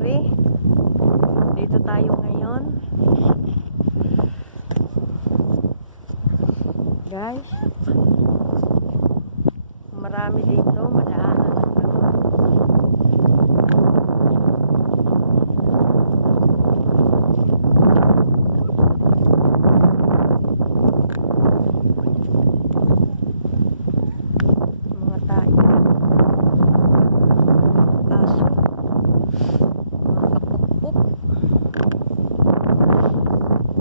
safari. Dito tayo ngayon. Guys. Marami dito. Madaanan ng ano. Mga tayo. Aso. Mga kapupuk.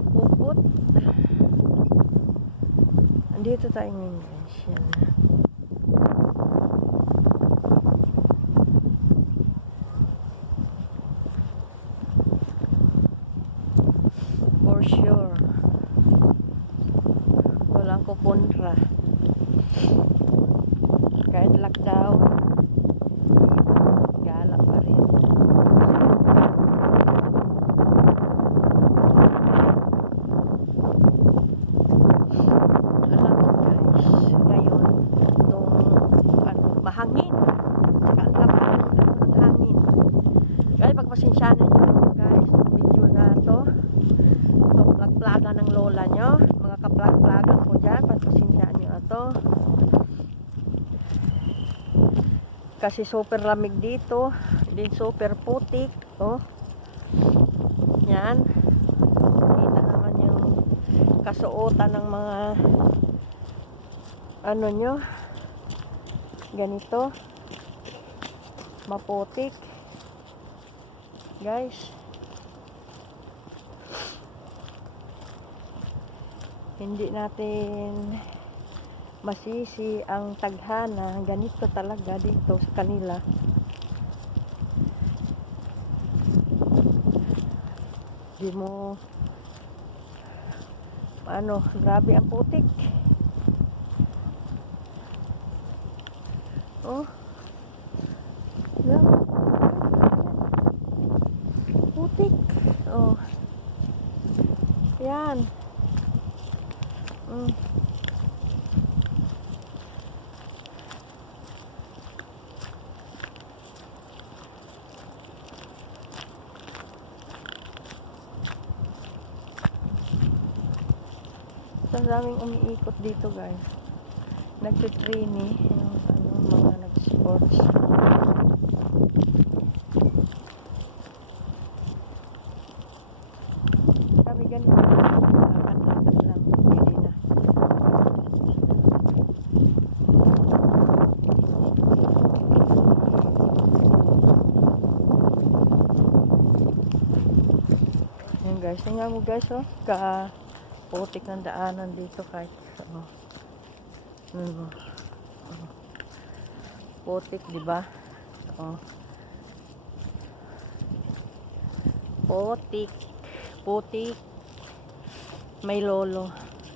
Puput. Andito tayo ngayon guys. Yan na. For sure. Walang kukontra. Kahit lockdown, gala pa rin. Alam mo guys, ngayon, itong ano, mahangin. Saka ang laban ng ano, ng hangin. Guys, pagpasensyahan nyo guys, itong video na to. Itong plag-plaga ng lola nyo. Mga kaplag-plagan ko dyan, pagpasensyahan nyo ito. Kasi super lamig dito. Din super putik. Oh. Yan. Kita naman yung kasuotan ng mga ano nyo. Ganito. Maputik. Guys. Hindi natin masisi ang taghana. Ganito talaga dito sa kanila. Di mo ano grabe ang putik. Oh. Putik. Oh. Yan mm. Ang daming umiikot dito guys. Nagtitraini yung ano, mga nag-sports. Kami ganito. Lakad-lakad lang. Pwede na. Yan guys. Tingnan mo guys oh. Ka putik ng daanan dito kahit oh. Ano. Putik, di ba? Oh. Putik. Putik. May lolo.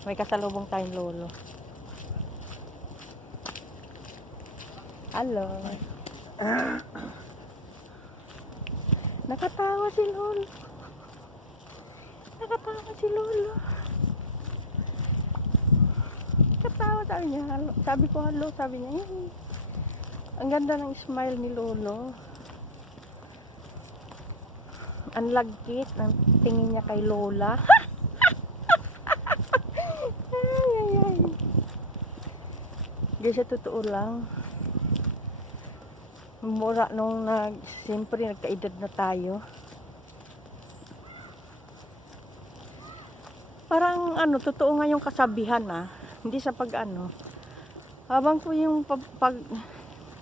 May kasalubong tayong lolo. Hello. Nakatawa si lolo. Nakatawa si lolo. Katawa sabi niya. Sabi ko hello, sabi niya, "Yay." Ang ganda ng smile ni Lolo. Ang lagkit ng tingin niya kay Lola. ay, ay, ay. Hindi sa totoo lang. Mura nung nag, siyempre nagkaedad na tayo. Parang ano, totoo nga yung kasabihan ah. Hindi sa pag ano. Habang po yung pag, pag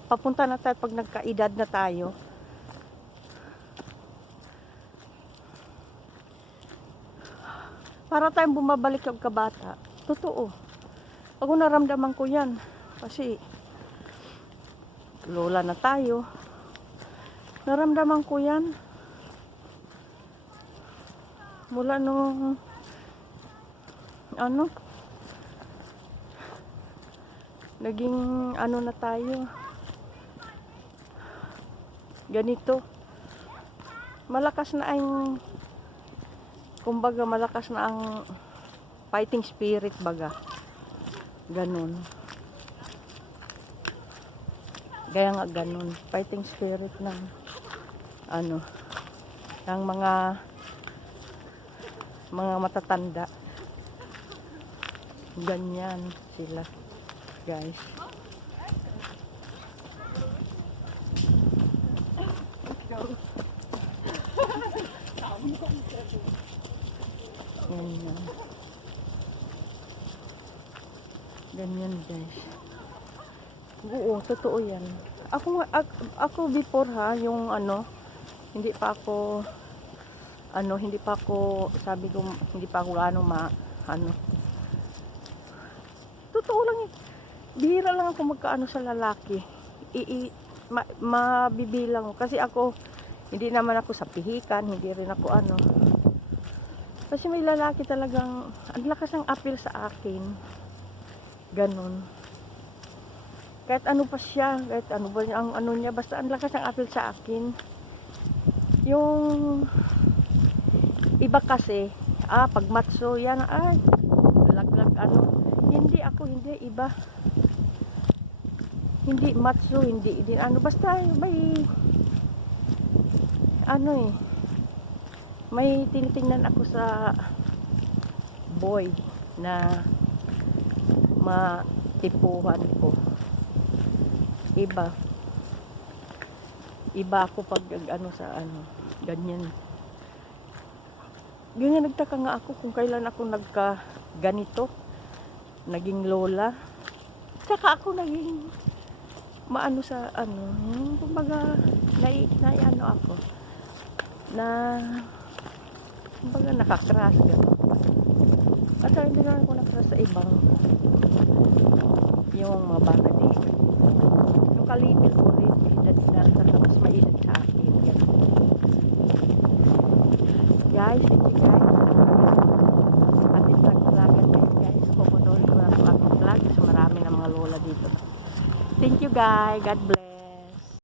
papunta na tayo pag nagkaedad na tayo. Para tayong bumabalik sa kabata. Totoo. Ako naramdaman ko yan. Kasi lola na tayo. Naramdaman ko yan. Mula nung ano naging ano na tayo ganito malakas na ang kumbaga malakas na ang fighting spirit baga ganun Kaya nga ganun. Fighting spirit ng ano. ng mga mga matatanda. Ganyan sila, guys. Ganyan. Ganyan, guys. Oo, totoo yan. Ako, ako before ha, yung ano, hindi pa ako, ano, hindi pa ako, sabi ko, hindi pa ako ano, ma, ano. Totoo lang eh. Bihira lang ako magkaano sa lalaki. I, i, ma, mabibilang. Kasi ako, hindi naman ako sa pihikan, hindi rin ako ano. Kasi may lalaki talagang, ang lakas ng appeal sa akin. Ganon kahit ano pa siya, kahit ano ba niya- ang ano niya, basta ang lakas ng appeal sa akin. Yung iba kasi, ah, pag matso, yan, ay. Hindi ako, hindi, iba. Hindi matso, hindi, din ano, basta may, ano eh, may tinitingnan ako sa boy na matipuhan ko. Iba. Iba ako pag ano sa ano ganyan. Ganyan nagtaka nga ako kung kailan ako nagka ganito naging lola. Tsaka ako naging maano sa ano kumbaga nai, nai ano ako na kumbaga nakakras gano'n at hindi naman ako nakras sa ibang yung mga bata di yung kalipil ko rin edad na talaga mas mainit sa akin ganun. guys you guys at vlog-vlogan kayo guys puputuloy ko na ito aking vlog kasi marami ng mga lola dito thank you guys God bless